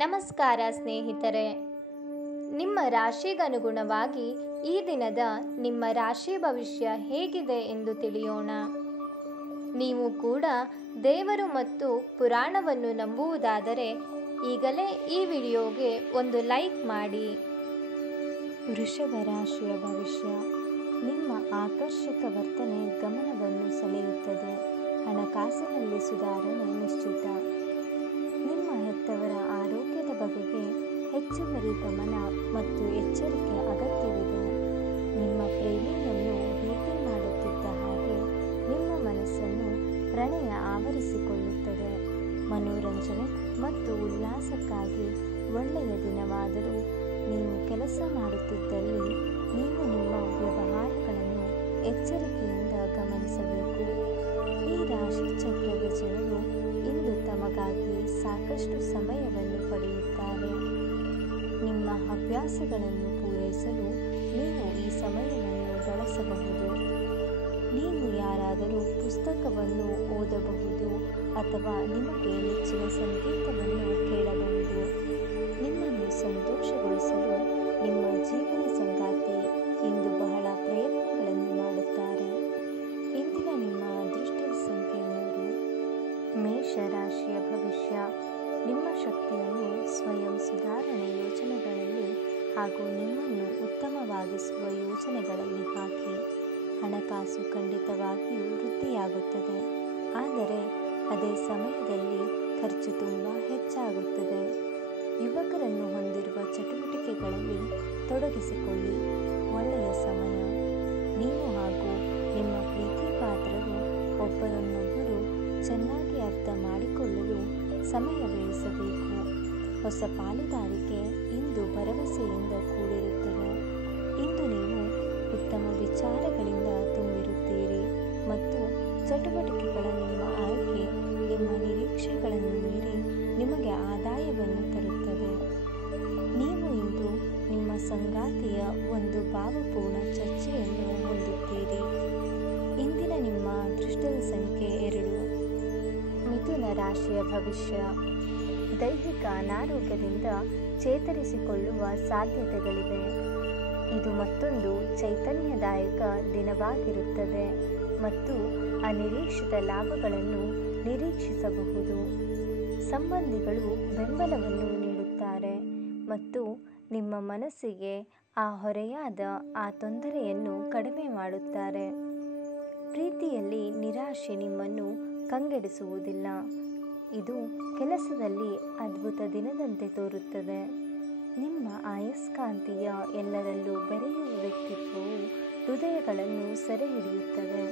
ನಮಸ್ಕಾರ ಸ್ನೇಹಿತರೆ, ನಿಮ್ಮ ರಾಶಿಗನುಗುಣವಾಗಿ ಈ ದಿನದ ನಿಮ್ಮ ರಾಶಿ ಭವಿಷ್ಯ ಹೇಗಿದೆ ಎಂದು ತಿಳಿಯೋಣ. ನೀವು ಕೂಡ ದೇವರು ಮತ್ತು ಪುರಾಣವನ್ನು ನಂಬುವುದಾದರೆ ಈಗಲೇ ಈ ವಿಡಿಯೋಗೆ ಒಂದು ಲೈಕ್ ಮಾಡಿ. ವೃಷಭ ರಾಶಿಯ ಭವಿಷ್ಯ. ನಿಮ್ಮ ಆಕರ್ಷಕ ವರ್ತನೆ ಗಮನವನ್ನು ಸೆಳೆಯುತ್ತದೆ. ಹಣಕಾಸಿನಲ್ಲಿ ಸುಧಾರಣೆ ನಿಶ್ಚಿತ. ನಿಮ್ಮ ಹೆತ್ತವರ ಆರೋಗ್ಯದ ಬಗೆಗೆ ಹೆಚ್ಚುವರಿ ಗಮನ ಮತ್ತು ಎಚ್ಚರಿಕೆ ಅಗತ್ಯವಿದೆ. ನಿಮ್ಮ ಪ್ರೇಮಿಯನ್ನು ಭೇಟಿ ಮಾಡುತ್ತಿದ್ದ ಹಾಗೆ ನಿಮ್ಮ ಮನಸ್ಸನ್ನು ಪ್ರಣಯ ಆವರಿಸಿಕೊಳ್ಳುತ್ತದೆ. ಮನೋರಂಜನೆ ಮತ್ತು ಉಲ್ಲಾಸಕ್ಕಾಗಿ ಒಳ್ಳೆಯ ದಿನವಾದರೂ ನೀವು ಕೆಲಸ ಮಾಡುತ್ತಿದ್ದಲ್ಲಿ ನೀವು ನಿಮ್ಮ ವ್ಯವಹಾರಗಳನ್ನು ಎಚ್ಚರಿಕೆಯಿಂದ ಗಮನಿಸಬೇಕು. ಈ ರಾಶಿ ಚಕ್ರದ ಜನರು ಇಂದು ತಮಗಾಗಿ ಸಾಕಷ್ಟು ಸಮಯವನ್ನು ಪಡೆಯುತ್ತಾರೆ. ನಿಮ್ಮ ಹವ್ಯಾಸಗಳನ್ನು ಪೂರೈಸಲು ನೀವು ಈ ಸಮಯವನ್ನು ಬಳಸಬಹುದು. ನೀವು ಯಾರಾದರೂ ಪುಸ್ತಕವನ್ನು ಓದಬಹುದು ಅಥವಾ ನಿಮಗೆ ನೆಚ್ಚಿನ ಸಂಗೀತವನ್ನು ಕೇಳಬಹುದು. ನಿಮ್ಮನ್ನು ಸಂತೋಷಗೊಳಿಸಲು ನಿಮ್ಮ ಜೀವನ ಸಂಗಾತಿ ಇಂದು ಬಹಳ ಪ್ರಯತ್ನಗಳನ್ನು ಮಾಡುತ್ತಾರೆ. ಇಂದಿನ ನಿಮ್ಮ ಅದೃಷ್ಟದ ಸಂಖ್ಯೆ 3. ಮೇಷ ರಾಶಿಯ ಭವಿಷ್ಯ. ನಿಮ್ಮ ಶಕ್ತಿಯನ್ನು ಸ್ವಯಂ ಸುಧಾರಣೆ ಯೋಜನೆಗಳಲ್ಲಿ ಹಾಗೂ ನಿಮ್ಮನ್ನು ಉತ್ತಮವಾಗಿಸುವ ಯೋಜನೆಗಳಲ್ಲಿ ಹಾಕಿ. ಹಣಕಾಸು ಖಂಡಿತವಾಗಿಯೂ ವೃದ್ಧಿಯಾಗುತ್ತದೆ, ಆದರೆ ಅದೇ ಸಮಯದಲ್ಲಿ ಖರ್ಚು ತುಂಬ ಹೆಚ್ಚಾಗುತ್ತದೆ. ಯುವಕರನ್ನು ಹೊಂದಿರುವ ಚಟುವಟಿಕೆಗಳಲ್ಲಿ ತೊಡಗಿಸಿಕೊಳ್ಳಿ. ಒಳ್ಳೆಯ ಸಮಯ. ನೀವು ಹಾಗೂ ನಿಮ್ಮ ಪ್ರೀತಿ ಪಾತ್ರರು ಒಬ್ಬರನ್ನೊಬ್ಬರು ಚೆನ್ನಾಗಿ ಅರ್ಥ ಮಾಡಿಕೊಳ್ಳಲು ಸಮಯ ವ್ಯಯಿಸಬೇಕು. ಹೊಸ ಪಾಲುದಾರಿಕೆ ಇಂದು ಭರವಸೆಯಿಂದ ಕೂಡಿರುತ್ತದೆ. ಇಂದು ನೀವು ಉತ್ತಮ ವಿಚಾರಗಳಿಂದ ತುಂಬಿರುತ್ತೀರಿ ಮತ್ತು ಚಟುವಟಿಕೆಗಳ ನಿಮ್ಮ ಆಯ್ಕೆ ನಿಮ್ಮ ನಿರೀಕ್ಷೆಗಳನ್ನು ಮೀರಿ ನಿಮಗೆ ಆದಾಯವನ್ನು ತರುತ್ತದೆ. ನೀವು ಇಂದು ನಿಮ್ಮ ಸಂಗಾತಿಯ ಒಂದು ಭಾವಪೂರ್ಣ ಚರ್ಚೆಯನ್ನು ಹೊಂದುತ್ತೀರಿ. ಇಂದಿನ ನಿಮ್ಮ ಅದೃಷ್ಟದ ಸಂಖ್ಯೆ 2. ಮಿಥುನ ರಾಶಿಯ ಭವಿಷ್ಯ. ದೈಹಿಕ ಅನಾರೋಗ್ಯದಿಂದ ಚೇತರಿಸಿಕೊಳ್ಳುವ ಸಾಧ್ಯತೆಗಳಿವೆ. ಇದು ಮತ್ತೊಂದು ಚೈತನ್ಯದಾಯಕ ದಿನವಾಗಿರುತ್ತದೆ ಮತ್ತು ಅನಿರೀಕ್ಷಿತ ಲಾಭಗಳನ್ನು ನಿರೀಕ್ಷಿಸಬಹುದು. ಸಂಬಂಧಿಗಳು ಬೆಂಬಲವನ್ನು ನೀಡುತ್ತಾರೆ ಮತ್ತು ನಿಮ್ಮ ಮನಸ್ಸಿಗೆ ಆ ಹೊರೆಯಾದ ಆ ತೊಂದರೆಯನ್ನು ಕಡಿಮೆ ಮಾಡುತ್ತಾರೆ. ಪ್ರೀತಿಯಲ್ಲಿ ನಿರಾಶೆ ನಿಮ್ಮನ್ನು ಕಂಗೆಡಿಸುವುದಿಲ್ಲ. ಇದು ಕೆಲಸದಲ್ಲಿ ಅದ್ಭುತ ದಿನದಂತೆ ತೋರುತ್ತದೆ. ನಿಮ್ಮ ಅಯಸ್ಕಾಂತೀಯ ಎಲ್ಲರಲ್ಲೂ ಬೆರೆಯುವ ವ್ಯಕ್ತಿತ್ವವು ಹೃದಯಗಳನ್ನು ಸೆರೆ ಹಿಡಿಯುತ್ತದೆ.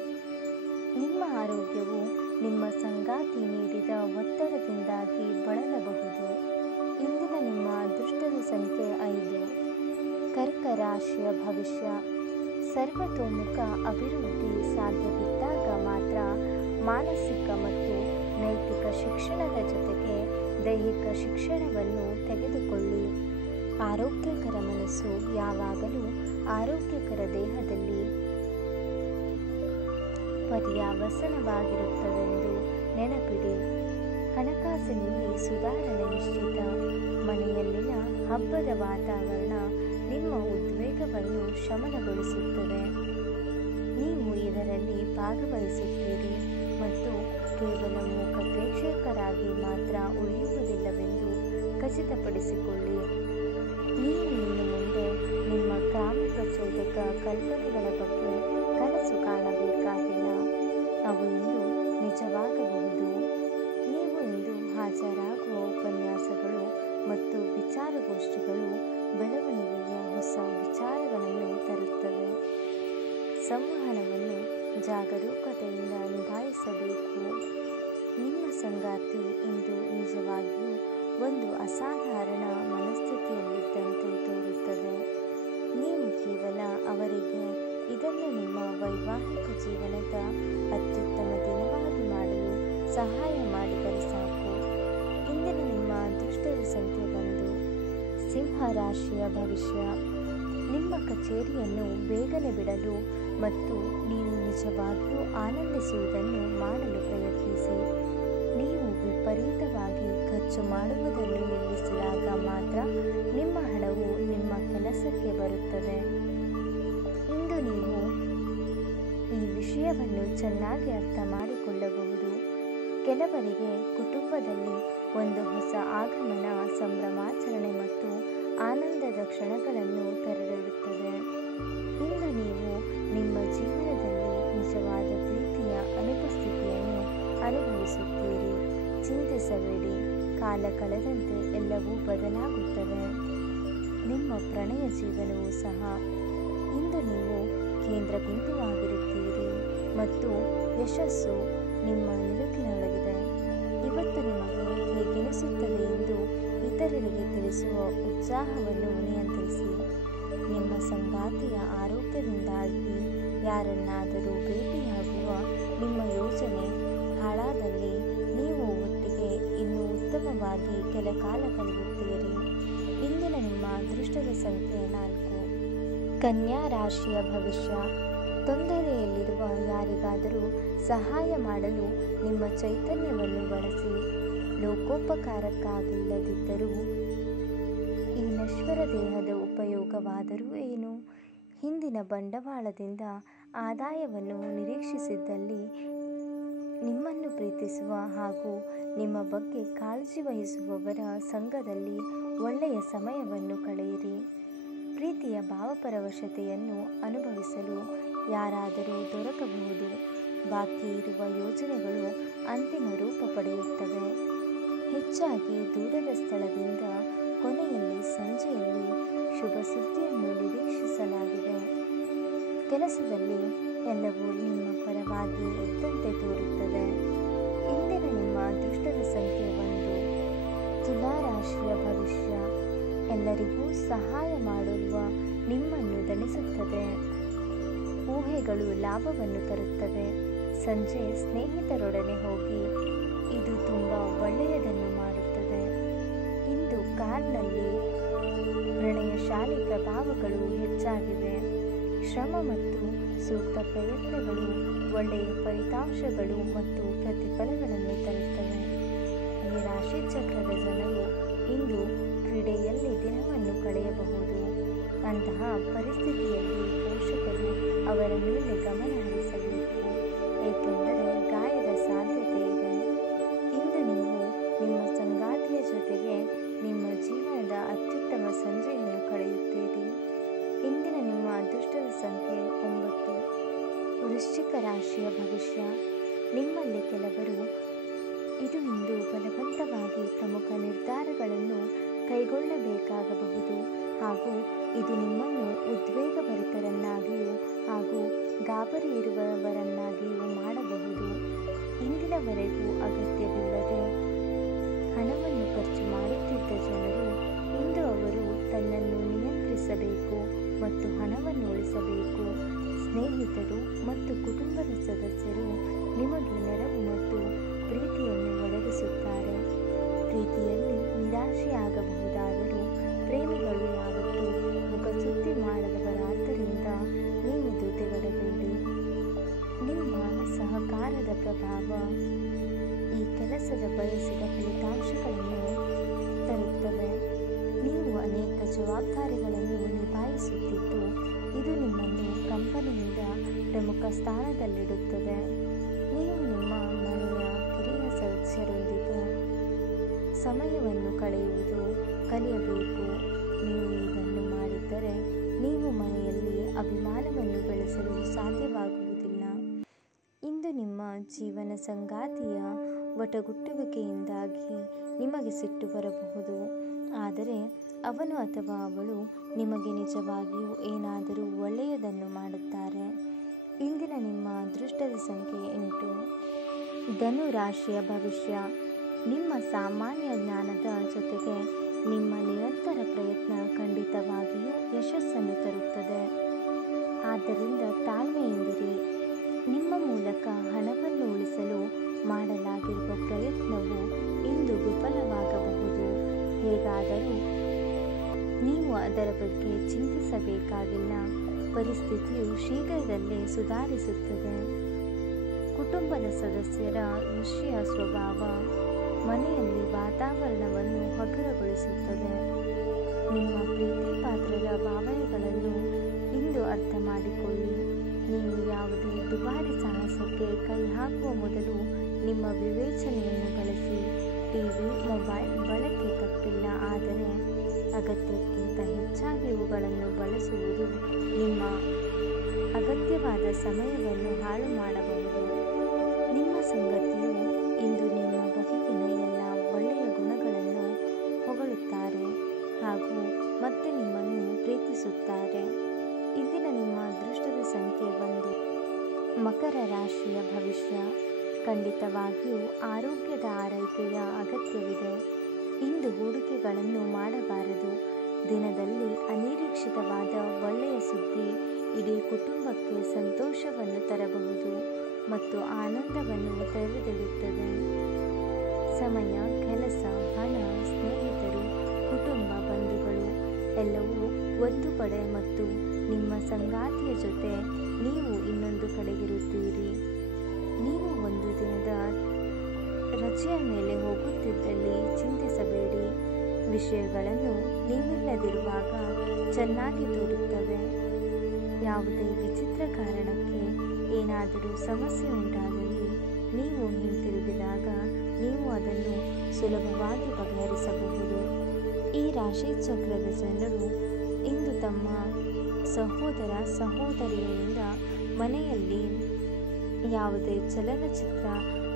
ನಿಮ್ಮ ಆರೋಗ್ಯವು ನಿಮ್ಮ ಸಂಗಾತಿ ನೀಡಿದ ಒತ್ತಡದಿಂದಾಗಿ ಬಳಲಬಹುದು. ಇಂದಿನ ನಿಮ್ಮ ಅದೃಷ್ಟದ ಸಂಖ್ಯೆ 5. ಕರ್ಕ ರಾಶಿಯ ಭವಿಷ್ಯ. ಸರ್ವತೋಮುಖ ಅಭಿವೃದ್ಧಿ ಸಾಧ್ಯವಿದ್ದಾಗ ಮಾತ್ರ ಮಾನಸಿಕ ಮತ್ತು ನೈತಿಕ ಶಿಕ್ಷಣದ ಜೊತೆಗೆ ದೈಹಿಕ ಶಿಕ್ಷಣವನ್ನು ತೆಗೆದುಕೊಳ್ಳಿ. ಆರೋಗ್ಯಕರ ಮನಸ್ಸು ಯಾವಾಗಲೂ ಆರೋಗ್ಯಕರ ದೇಹದಲ್ಲಿ ಪರ್ಯಾವಸನವಾಗಿರುತ್ತದೆಂದು ನೆನಪಿಡಿ. ಹಣಕಾಸಿನಲ್ಲಿ ಸುಧಾರಣೆ ನಿಶ್ಚಿತ. ಮನೆಯಲ್ಲಿನ ಹಬ್ಬದ ವಾತಾವರಣ ನಿಮ್ಮ ಉದ್ವೇಗವನ್ನು ಶಮನಗೊಳಿಸುತ್ತದೆ. ನೀವು ಇದರಲ್ಲಿ ಭಾಗವಹಿಸುತ್ತೀರಿ ಮತ್ತು ಕೇವಲ ಮೂಕ ಪ್ರೇಕ್ಷಕರಾಗಿ ಮಾತ್ರ ಉಳಿಯುವುದಿಲ್ಲವೆಂದು ಖಚಿತಪಡಿಸಿಕೊಳ್ಳಿ. ನೀವು ಇನ್ನು ಮುಂದೆ ನಿಮ್ಮ ಕಾಮ ಪ್ರಚೋದಕ ಕಲ್ಪನೆಗಳ ಬಗ್ಗೆ ಕನಸು ಕಾಣಬೇಕಾಗಿಲ್ಲ. ಅವು ಇಂದು ನಿಜವಾಗಬಹುದು. ನೀವು ಇಂದು ಹಾಜರಾಗುವ ಉಪನ್ಯಾಸಗಳು ಮತ್ತು ವಿಚಾರಗೋಷ್ಠಿಗಳು ಬೆಳವಣಿಗೆಯ ಹೊಸ ವಿಚಾರಗಳನ್ನು ತರುತ್ತವೆ. ಸಂವಹನವನ್ನು ಜಾಗರೂಕತೆಯಿಂದ ನಿಭಾಯಿಸಬೇಕು. ನಿಮ್ಮ ಸಂಗಾತಿ ಇಂದು ನಿಜವಾಗಿಯೂ ಒಂದು ಅಸಾಧಾರಣ ಮನಸ್ಥಿತಿಯಲ್ಲಿದ್ದಂತೆ ತೋರುತ್ತದೆ. ನೀವು ಕೇವಲ ಅವರಿಗೆ ಇದನ್ನು ನಿಮ್ಮ ವೈವಾಹಿಕ ಜೀವನದ ಅತ್ಯುತ್ತಮ ದಿನವಾಗಿ ಮಾಡಲು ಸಹಾಯ ಮಾಡಿದರೆ ಸಾಕು. ಇಂದಿನ ನಿಮ್ಮ ಅದೃಷ್ಟದ ಸಂಖ್ಯೆ 1. ಸಿಂಹ ರಾಶಿಯ ಭವಿಷ್ಯ. ನಿಮ್ಮ ಕಚೇರಿಯನ್ನು ಬೇಗನೆ ಬಿಡಲು ಮತ್ತು ನೀವು ನಿಜವಾಗಿಯೂ ಆನಂದಿಸುವುದನ್ನು ಮಾಡಲು ಪ್ರಯತ್ನಿಸಿ. ನೀವು ವಿಪರೀತವಾಗಿ ಖರ್ಚು ಮಾಡುವುದನ್ನು ನಿಲ್ಲಿಸಿದಾಗ ಎಲ್ಲವನ್ನು ಚೆನ್ನಾಗಿ ಅರ್ಥ ಮಾಡಿಕೊಳ್ಳಬಹುದು. ಕೆಲವರಿಗೆ ಕುಟುಂಬದಲ್ಲಿ ಒಂದು ಹೊಸ ಆಗಮನ, ಸಂಭ್ರಮಾಚರಣೆ ಮತ್ತು ಆನಂದದ ಕ್ಷಣಗಳನ್ನು ತರಲಿರುತ್ತದೆ. ಇಂದು ನೀವು ನಿಮ್ಮ ಜೀವನದಲ್ಲಿ ನಿಜವಾದ ಪ್ರೀತಿಯ ಅನುಪಸ್ಥಿತಿಯನ್ನು ಅನುಭವಿಸುತ್ತೀರಿ. ಚಿಂತಿಸಬೇಡಿ, ಕಾಲ ಕಳೆದಂತೆ ಎಲ್ಲವೂ ಬದಲಾಗುತ್ತವೆ. ನಿಮ್ಮ ಪ್ರಣಯ ಜೀವನವೂ ಸಹ ಇಂದು ನೀವು ಕೇಂದ್ರ ಬಿಂದುವಾಗಿರುತ್ತೀರಿ ಮತ್ತು ಯಶಸ್ಸು ನಿಮ್ಮ ನಿಲುಕಿನೊಳಗಿದೆ. ಇವತ್ತು ನಿಮಗೆ ಹೇಗೆನಿಸುತ್ತದೆ ಎಂದು ಇತರರಿಗೆ ತಿಳಿಸುವ ಉತ್ಸಾಹವನ್ನು ನಿಯಂತ್ರಿಸಿ. ನಿಮ್ಮ ಸಂಗಾತಿಯ ಆರೋಗ್ಯದಿಂದಾಗಿ ಯಾರನ್ನಾದರೂ ಭೇಟಿಯಾಗುವ ನಿಮ್ಮ ಯೋಜನೆ ಹಾಳಾದಲ್ಲಿ ನೀವು ಒಟ್ಟಿಗೆ ಇನ್ನೂ ಉತ್ತಮವಾಗಿ ಕೆಲ ಕಾಲ ಕಳೆಯುತ್ತೀರಿ. ಇಂದಿನ ನಿಮ್ಮ ಅದೃಷ್ಟದ ಸಂಖ್ಯೆ 4. ಕನ್ಯಾ ರಾಶಿಯ ಭವಿಷ್ಯ. ತೊಂದರೆಯಲ್ಲಿರುವ ಯಾರಿಗಾದರೂ ಸಹಾಯ ಮಾಡಲು ನಿಮ್ಮ ಚೈತನ್ಯವನ್ನು ಬಳಸಿ. ಲೋಕೋಪಕಾರಕ್ಕಾಗಿಲ್ಲದಿದ್ದರೂ ಈ ನಶ್ವರ ದೇಹದ ಉಪಯೋಗವಾದರೂ ಏನು? ಹಿಂದಿನ ಬಂಡವಾಳದಿಂದ ಆದಾಯವನ್ನು ನಿರೀಕ್ಷಿಸಿದ್ದಲ್ಲಿ ನಿಮ್ಮನ್ನು ಪ್ರೀತಿಸುವ ಹಾಗೂ ನಿಮ್ಮ ಬಗ್ಗೆ ಕಾಳಜಿ ವಹಿಸುವವರ ಸಂಘದಲ್ಲಿ ಒಳ್ಳೆಯ ಸಮಯವನ್ನು ಕಳೆಯಿರಿ. ಪ್ರೀತಿಯ ಭಾವಪರವಶತೆಯನ್ನು ಅನುಭವಿಸಲು ಯಾರಾದರೂ ದೊರಕಬಹುದು. ಬಾಕಿ ಇರುವ ಯೋಜನೆಗಳು ಅಂತಿಮ ರೂಪ ಪಡೆಯುತ್ತವೆ. ಹೆಚ್ಚಾಗಿ ದೂರದ ಸ್ಥಳದಿಂದ ಕೊನೆಯಲ್ಲಿ ಸಂಜೆಯಲ್ಲಿ ಶುಭ ಸುದ್ದಿಯನ್ನು ನಿರೀಕ್ಷಿಸಲಾಗಿದೆ. ಕೆಲಸದಲ್ಲಿ ಎಲ್ಲವೂ ನಿಮ್ಮ ಪರವಾಗಿ ಇದ್ದಂತೆ ತೋರುತ್ತದೆ. ಇಂದಿನ ನಿಮ್ಮ ಅದೃಷ್ಟದ ಸಂಖ್ಯೆ 1. ತುಲಾ ರಾಶಿಯ ಭವಿಷ್ಯ. ಎಲ್ಲರಿಗೂ ಸಹಾಯ ಮಾಡುವ ನಿಮ್ಮನ್ನು ದಣಿಸುತ್ತದೆ. ಊಹೆಗಳು ಲಾಭವನ್ನು ತರುತ್ತವೆ. ಸಂಜೆ ಸ್ನೇಹಿತರೊಡನೆ ಹೋಗಿ, ಇದು ತುಂಬ ಒಳ್ಳೆಯದನ್ನು ಮಾಡುತ್ತದೆ. ಇಂದು ಕಾರ್ನಲ್ಲಿ ಪ್ರಣಯಶಾಲಿ ಪ್ರಭಾವಗಳು ಹೆಚ್ಚಾಗಿವೆ. ಶ್ರಮ ಮತ್ತು ಸೂಕ್ತ ಪ್ರಯತ್ನಗಳು ಒಳ್ಳೆಯ ಫಲಿತಾಂಶಗಳು ಮತ್ತು ಪ್ರತಿಫಲಗಳನ್ನು ತರುತ್ತವೆ. ಈ ರಾಶಿ ಚಕ್ರದ ಜನರು ಇಂದು ಕ್ರೀಡೆಯಲ್ಲಿ ದಿನವನ್ನು ಕಳೆಯಬಹುದು. ಅಂತಹ ಪರಿಸ್ಥಿತಿಯಲ್ಲಿ ಪೋಷಕರು ಅವರ ಮೇಲೆ ಗಮನ ಹರಿಸಬೇಕು, ಏಕೆಂದರೆ ಗಾಯದ ಸಾಧ್ಯತೆ ಇದೆ. ಇಂದು ನೀವು ನಿಮ್ಮ ಸಂಗಾತಿಯ ಜೊತೆಗೆ ನಿಮ್ಮ ಜೀವನದ ಅತ್ಯುತ್ತಮ ಸಂಜೆಯನ್ನು ಕಳೆಯುತ್ತೀರಿ. ಇಂದಿನ ನಿಮ್ಮ ಅದೃಷ್ಟದ ಸಂಖ್ಯೆ 9. ವೃಶ್ಚಿಕ ರಾಶಿಯ ಭವಿಷ್ಯ. ನಿಮ್ಮಲ್ಲಿ ಕೆಲವರು ಇಂದು ಬಲವಂತವಾಗಿ ಪ್ರಮುಖ ನಿರ್ಧಾರಗಳನ್ನು ಕೈಗೊಳ್ಳಬೇಕಾಗಬಹುದು ಹಾಗೂ ಇದು ನಿಮ್ಮನ್ನು ಉದ್ವೇಗಭರಿತರನ್ನಾಗಿಯೂ ಹಾಗೂ ಗಾಬರಿ ಇರುವವರನ್ನಾಗಿಯೂ ಮಾಡಬಹುದು. ಇಂದಿನವರೆಗೂ ಅಗತ್ಯವಿಲ್ಲದೆ ಹಣವನ್ನು ಖರ್ಚು ಮಾಡುತ್ತಿದ್ದ ಜನರು ಇಂದು ಅವರು ತನ್ನನ್ನು ನಿಯಂತ್ರಿಸಬೇಕು ಮತ್ತು ಹಣವನ್ನು ಉಳಿಸಬೇಕು. ಸ್ನೇಹಿತರು ಮತ್ತು ಕುಟುಂಬದ ಸದಸ್ಯರು ನಿಮಗೆ ನೆರವು ಮತ್ತು ಪ್ರೀತಿಯನ್ನು ಒದಗಿಸುತ್ತಾರೆ. ಪ್ರೀತಿಯಲ್ಲಿ ನಿರಾಶೆಯಾಗಬಹುದಾದರೂ ಪ್ರೇಮಿಗಳು ಯಾವತ್ತೂ ಮುಖಸುದ್ದಿ ಮಾಡದವರಾದ್ದರಿಂದ ನೀವು ಧೃತಿಗೆಡಬೇಡಿ. ನಿಮ್ಮ ಸಹಕಾರದ ಪ್ರಭಾವ ಈ ಕೆಲಸದ ಬಯಸಿದ ಫಲಿತಾಂಶಗಳನ್ನು ತರುತ್ತವೆ. ನೀವು ಅನೇಕ ಜವಾಬ್ದಾರಿಗಳನ್ನು ನಿಭಾಯಿಸುತ್ತಿದ್ದು ಇದು ನಿಮ್ಮನ್ನು ಕಂಪನಿಯಿಂದ ಪ್ರಮುಖ ಸ್ಥಾನದಲ್ಲಿಡುತ್ತದೆ. ನೀವು ನಿಮ್ಮ ಮನೆಯ ಕಿರಿಯ ಸದಸ್ಯರೊಂದಿಗೆ ಸಮಯವನ್ನು ಕಳೆಯುವುದು ಕಲಿಯಬೇಕು. ನೀವು ಇದನ್ನು ಮಾಡಿದ್ದರೆ ನೀವು ಮನೆಯಲ್ಲಿ ಅಭಿಮಾನವನ್ನು ಬೆಳೆಸಲು ಸಾಧ್ಯವಾಗುವುದಿಲ್ಲ. ಇಂದು ನಿಮ್ಮ ಜೀವನ ಸಂಗಾತಿಯ ವಟಗುಟ್ಟುವಿಕೆಯಿಂದಾಗಿ ನಿಮಗೆ ಸಿಟ್ಟು ಬರಬಹುದು, ಆದರೆ ಅವನು ಅಥವಾ ಅವಳು ನಿಮಗೆ ನಿಜವಾಗಿಯೂ ಏನಾದರೂ ಒಳ್ಳೆಯದನ್ನು ಮಾಡುತ್ತಾರೆ. ಇಂದಿನ ನಿಮ್ಮ ಅದೃಷ್ಟದ ಸಂಖ್ಯೆ 8. ಧನು ರಾಶಿಯ ಭವಿಷ್ಯ. ನಿಮ್ಮ ಸಾಮಾನ್ಯ ಜ್ಞಾನದ ಜೊತೆಗೆ ನಿಮ್ಮ ನಿರಂತರ ಪ್ರಯತ್ನ ಖಂಡಿತವಾಗಿಯೂ ಯಶಸ್ಸನ್ನು ತರುತ್ತದೆ. ಆದ್ದರಿಂದ ತಾಳ್ಮೆಯಿಂದಿರಿ. ನಿಮ್ಮ ಮೂಲಕ ಹಣವನ್ನು ಉಳಿಸಲು ಮಾಡಲಾಗಿರುವ ಪ್ರಯತ್ನವು ಇಂದು ವಿಫಲವಾಗಬಹುದು. ಹೇಗಾದರೂ ನೀವು ಅದರ ಬಗ್ಗೆ ಚಿಂತಿಸಬೇಕಾಗಿಲ್ಲ. ಪರಿಸ್ಥಿತಿಯು ಶೀಘ್ರದಲ್ಲೇ ಸುಧಾರಿಸುತ್ತದೆ. ಕುಟುಂಬದ ಸದಸ್ಯರ ಈರ್ಷ್ಯೆಯ ಸ್ವಭಾವ ಮನೆಯಲ್ಲಿ ವಾತಾವರಣವನ್ನು ಹಗುರಗೊಳಿಸುತ್ತದೆ. ನಿಮ್ಮ ಪ್ರೀತಿ ಪಾತ್ರರ ಭಾವನೆಗಳನ್ನು ಇಂದು ಅರ್ಥ ಮಾಡಿಕೊಳ್ಳಿ. ನೀವು ಯಾವುದೇ ದುಬಾರಿ ಸಾಹಸಕ್ಕೆ ಕೈ ಹಾಕುವ ಮೊದಲು ನಿಮ್ಮ ವಿವೇಚನೆಯನ್ನು ಬಳಸಿ. ಟಿವಿ, ಮೊಬೈಲ್ ಬಳಕೆ ತಪ್ಪಿಲ್ಲ, ಆದರೆ ಅಗತ್ಯಕ್ಕಿಂತ ಹೆಚ್ಚಾಗಿ ಇವುಗಳನ್ನು ಬಳಸುವುದು ನಿಮ್ಮ ಅಗತ್ಯವಾದ ಸಮಯವನ್ನು ಹಾಳು ಮಾಡಬಹುದು. ನಿಮ್ಮ ಸಂಗತಿಯು ಇಂದು ನಿಮ್ಮ ಬಗೆಗಿನ ಎಲ್ಲ ಒಳ್ಳೆಯ ಗುಣಗಳನ್ನು ಹೊಗಳುತ್ತಾರೆ ಹಾಗೂ ಮತ್ತೆ ನಿಮ್ಮನ್ನು ಪ್ರೀತಿಸುತ್ತಾರೆ. ಇಂದಿನ ನಿಮ್ಮ ಅದೃಷ್ಟದ ಸಂಖ್ಯೆ 1. ಮಕರ ರಾಶಿಯ ಭವಿಷ್ಯ. ಖಂಡಿತವಾಗಿಯೂ ಆರೋಗ್ಯದ ಆರೈಕೆಯ ಅಗತ್ಯವಿದೆ. ಇಂದು ಹೂಡಿಕೆಗಳನ್ನು ಮಾಡಬಾರದು. ದಿನದಲ್ಲಿ ಅನಿರೀಕ್ಷಿತವಾದ ಒಳ್ಳೆಯ ಸುದ್ದಿ ಇಡೀ ಕುಟುಂಬಕ್ಕೆ ಸಂತೋಷವನ್ನು ತರಬಹುದು ಮತ್ತು ಆನಂದವನ್ನು ತೆರೆದಿಡುತ್ತದೆ. ಸಮಯ, ಕೆಲಸ, ಹಣ, ಸ್ನೇಹಿತರು, ಕುಟುಂಬ, ಬಂಧುಗಳು ಎಲ್ಲವೂ ಒಂದು ಕಡೆ ಮತ್ತು ನಿಮ್ಮ ಸಂಗಾತಿಯ ಜೊತೆ ನೀವು ಇನ್ನೊಂದು ಕಡೆಗಿರುತ್ತೀರಿ. ನೀವು ಒಂದು ದಿನದ ರಜೆಯ ಮೇಲೆ ಹೋಗುತ್ತಿದ್ದಲ್ಲಿ ಚಿಂತಿಸಬೇಡಿ. ವಿಷಯಗಳನ್ನು ನೀವಿಲ್ಲದಿರುವಾಗ ಚೆನ್ನಾಗಿ ತೋರುತ್ತವೆ. ಯಾವುದೇ ವಿಚಿತ್ರ ಕಾರಣಕ್ಕೆ ಏನಾದರೂ ಸಮಸ್ಯೆ ಉಂಟಾದಲ್ಲಿ ನೀವು ಹಿಂತಿರುಗಿದಾಗ ನೀವು ಅದನ್ನು ಸುಲಭವಾಗಿ ಬಗೆಹರಿಸಬಹುದು. ಈ ರಾಶಿ ಚಕ್ರದ ಜನರು ಇಂದು ತಮ್ಮ ಸಹೋದರ ಸಹೋದರಿಯರಿಂದ ಮನೆಯಲ್ಲಿ ಯಾವುದೇ ಚಲನಚಿತ್ರ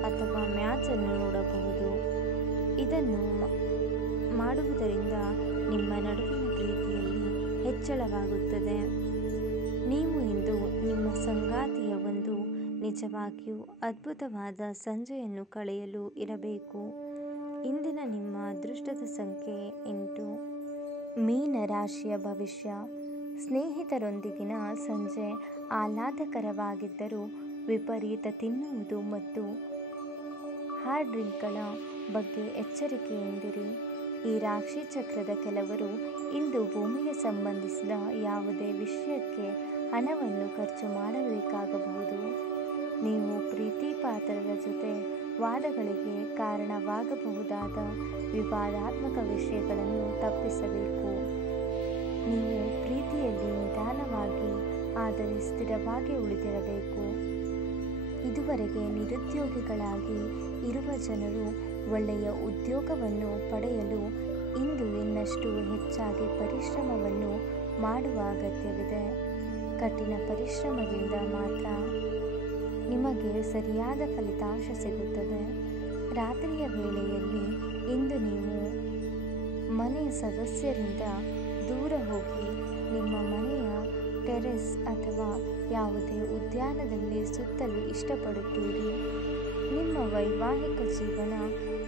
ಅಥವಾ ಮ್ಯಾಚನ್ನು ನೋಡಬಹುದು. ಇದನ್ನು ಮಾಡುವುದರಿಂದ ನಿಮ್ಮ ನಡುವಿನ ಪ್ರೀತಿಯಲ್ಲಿ ಹೆಚ್ಚಳವಾಗುತ್ತದೆ. ನೀವು ಇಂದು ನಿಮ್ಮ ಸಂಗಾತಿಯ ಒಂದು ನಿಜವಾಗಿಯೂ ಅದ್ಭುತವಾದ ಸಂಜೆಯನ್ನು ಕಳೆಯಲು ಇರಬೇಕು. ಇಂದಿನ ನಿಮ್ಮ ಅದೃಷ್ಟದ ಸಂಖ್ಯೆ 8. ಮೀನ ರಾಶಿಯ ಭವಿಷ್ಯ. ಸ್ನೇಹಿತರೊಂದಿಗಿನ ಸಂಜೆ ಆಹ್ಲಾದಕರವಾಗಿದ್ದರೂ ವಿಪರೀತ ತಿನ್ನುವುದು ಮತ್ತು ಹಾರ್ಡ್ ಡ್ರಿಂಕ್ಗಳ ಬಗ್ಗೆ ಎಚ್ಚರಿಕೆಯಿಂದಿರಿ. ಈ ರಾಶಿ ಚಕ್ರದ ಕೆಲವರು ಇಂದು ಭೂಮಿಗೆ ಸಂಬಂಧಿಸಿದ ಯಾವುದೇ ವಿಷಯಕ್ಕೆ ಹಣವನ್ನು ಖರ್ಚು ಮಾಡಬೇಕಾಗಬಹುದು. ನೀವು ಪ್ರೀತಿ ಪಾತ್ರರ ಜೊತೆ ವಾದಗಳಿಗೆ ಕಾರಣವಾಗಬಹುದಾದ ವಿವಾದಾತ್ಮಕ ವಿಷಯಗಳನ್ನು ತಪ್ಪಿಸಬೇಕು. ನೀವು ಪ್ರೀತಿಯಲ್ಲಿ ನಿಧಾನವಾಗಿ ಆದರೆ ಸ್ಥಿರವಾಗಿ ಉಳಿದಿರಬೇಕು. ಇದುವರೆಗೆ ನಿರುದ್ಯೋಗಿಗಳಾಗಿ ಇರುವ ಜನರು ಒಳ್ಳೆಯ ಉದ್ಯೋಗವನ್ನು ಪಡೆಯಲು ಇಂದು ಇನ್ನಷ್ಟು ಹೆಚ್ಚಾಗಿ ಪರಿಶ್ರಮವನ್ನು ಮಾಡುವ ಅಗತ್ಯವಿದೆ. ಕಠಿಣ ಪರಿಶ್ರಮದಿಂದ ಮಾತ್ರ ನಿಮಗೆ ಸರಿಯಾದ ಫಲಿತಾಂಶ ಸಿಗುತ್ತದೆ. ರಾತ್ರಿಯ ವೇಳೆಯಲ್ಲಿ ಇಂದು ನೀವು ಮನೆಯ ಸದಸ್ಯರಿಂದ ದೂರ ಹೋಗಿ ನಿಮ್ಮ ಮನೆಯ ಟೆರೆಸ್ ಅಥವಾ ಯಾವುದೇ ಉದ್ಯಾನದಲ್ಲಿ ಸುತ್ತಲು ಇಷ್ಟಪಡುತ್ತೀರಿ. ನಿಮ್ಮ ವೈವಾಹಿಕ ಜೀವನ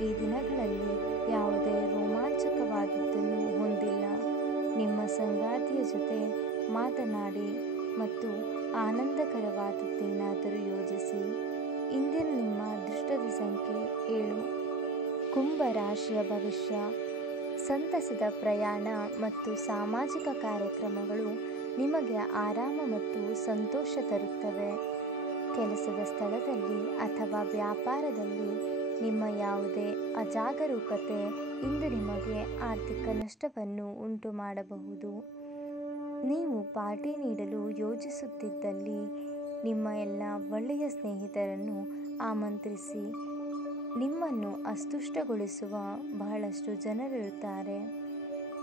ಈ ದಿನಗಳಲ್ಲಿ ಯಾವುದೇ ರೋಮಾಂಚಕವಾದದ್ದನ್ನು ಹೊಂದಿಲ್ಲ. ನಿಮ್ಮ ಸಂಗಾತಿಯ ಜೊತೆ ಮಾತನಾಡಿ ಮತ್ತು ಆನಂದಕರವಾದದ್ದೇನಾದರೂ ಯೋಜಿಸಿ. ಇಂದಿನ ನಿಮ್ಮ ಅದೃಷ್ಟದ ಸಂಖ್ಯೆ 7. ಕುಂಭ ರಾಶಿಯ ಭವಿಷ್ಯ. ಸಂತಸದ ಪ್ರಯಾಣ ಮತ್ತು ಸಾಮಾಜಿಕ ಕಾರ್ಯಕ್ರಮಗಳು ನಿಮಗೆ ಆರಾಮ ಮತ್ತು ಸಂತೋಷ ತರುತ್ತವೆ. ಕೆಲಸದ ಸ್ಥಳದಲ್ಲಿ ಅಥವಾ ವ್ಯಾಪಾರದಲ್ಲಿ ನಿಮ್ಮ ಯಾವುದೇ ಅಜಾಗರೂಕತೆ ಇಂದು ನಿಮಗೆ ಆರ್ಥಿಕ ನಷ್ಟವನ್ನು ಉಂಟು ಮಾಡಬಹುದು. ನೀವು ಪಾರ್ಟಿ ನೀಡಲು ಯೋಜಿಸುತ್ತಿದ್ದಲ್ಲಿ ನಿಮ್ಮ ಎಲ್ಲ ಒಳ್ಳೆಯ ಸ್ನೇಹಿತರನ್ನು ಆಮಂತ್ರಿಸಿ. ನಿಮ್ಮನ್ನು ಅಸ್ತುಷ್ಟಗೊಳಿಸುವ ಬಹಳಷ್ಟು ಜನರಿರುತ್ತಾರೆ.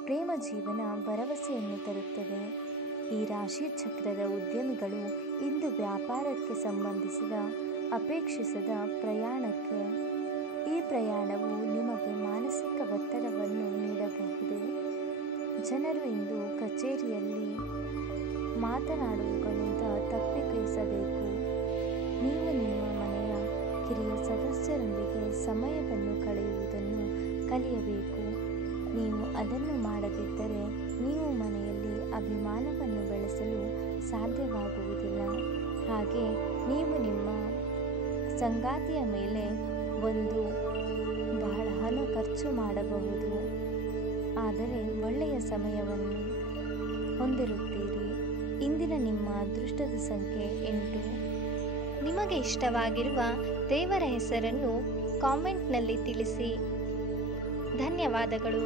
ಪ್ರೇಮ ಜೀವನ ಭರವಸೆಯನ್ನು ತರುತ್ತದೆ. ಈ ರಾಶಿ ಚಕ್ರದ ಉದ್ಯಮಿಗಳು ಇಂದು ವ್ಯಾಪಾರಕ್ಕೆ ಸಂಬಂಧಿಸಿದ ಅಪೇಕ್ಷಿಸದ ಪ್ರಯಾಣಕ್ಕೆ. ಈ ಪ್ರಯಾಣವು ನಿಮಗೆ ಮಾನಸಿಕ ಒತ್ತಡವನ್ನು ನೀಡಬಹುದು. ಜನರು ಇಂದು ಕಚೇರಿಯಲ್ಲಿ ಮಾತನಾಡುವುದರಿಂದ ತಪ್ಪಿಸಬೇಕು. ನೀವು ನಿಮ್ಮ ಮನೆಯ ಕಿರಿಯ ಸದಸ್ಯರೊಂದಿಗೆ ಸಮಯವನ್ನು ಕಳೆಯುವುದನ್ನು ಕಲಿಯಬೇಕು. ನೀವು ಅದನ್ನು ಮಾಡದಿದ್ದರೆ ನೀವು ಮನೆಯಲ್ಲಿ ಅಭಿಮಾನವನ್ನು ಬೆಳೆಸಲು ಸಾಧ್ಯವಾಗುವುದಿಲ್ಲ. ಹಾಗೆ ನೀವು ನಿಮ್ಮ ಸಂಗಾತಿಯ ಮೇಲೆ ಬಹಳ ಹಣ ಖರ್ಚು ಮಾಡಬಹುದು, ಆದರೆ ಒಳ್ಳೆಯ ಸಮಯವನ್ನು ಹೊಂದಿರುತ್ತೀರಿ. ಇಂದಿನ ನಿಮ್ಮ ಅದೃಷ್ಟದ ಸಂಖ್ಯೆ 8. ನಿಮಗೆ ಇಷ್ಟವಾಗಿರುವ ದೇವರ ಹೆಸರನ್ನು ಕಾಮೆಂಟ್ನಲ್ಲಿ ತಿಳಿಸಿ. ಧನ್ಯವಾದಗಳು.